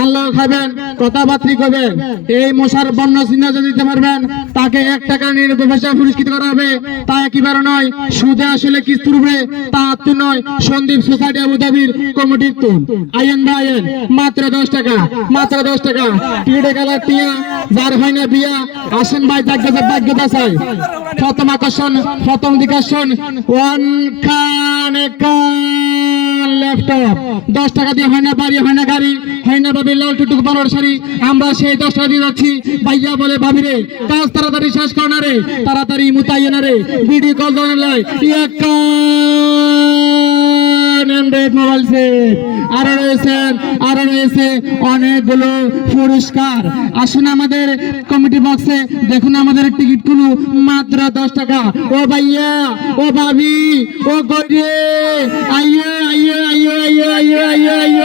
আল্লাহ খাবেন, কথাবার্তা করবেন। এই মশার বর্ণ চিহ্ন যদি দিতে পারবেন তাকে 1 টাকা নির্বিঘ্নে পুরস্কৃত করা হবে। তা একেবারে নয়, সুদে আসলে কিস্তি রূপে তা তো নয়। সন্দীপ সোসাইটি আবুধাবির কমিটির তো আইন ভাইয়েন মাত্র 10 টাকা, মাত্র 10 টাকা। টিড়ে গেলা টিয়া যার হয় না বিয়া, আসেন ভাই যোগ্যতা চাই। প্রথম আকর্ষণ, প্রথম দিকার্ষণ, ওয়ান খান ল্যাপটপ 10 টাকা দিয়ে হয় না বাড়ি, হয় না গাড়ি, হয় না ভাবি লাল টুটুক বানোয়ার শাড়ি। আমরা সেই 10 টাকা দিয়ে যাচ্ছি। ভাইয়া বলে ভাবি রে কাজ তাড়াতাড়ি শেষ কর না রে, তাড়াতাড়ি মুতাইয়ে না রে, ভিডিও কল দেওয়া লাই মোবাইল সেট। আরো রয়েছে অনেকগুলো পুরস্কার। আসুন আমাদের কমিটি বক্সে দেখুন আমাদের টিকিট গুলো মাত্র 10 টাকা। ও ভাইয়া, ও ভাবি, ও গরিয়ে, আইয়ে আইয়ে আইয়ে আইয়ে আইয়ে আইয়ে আইয়ে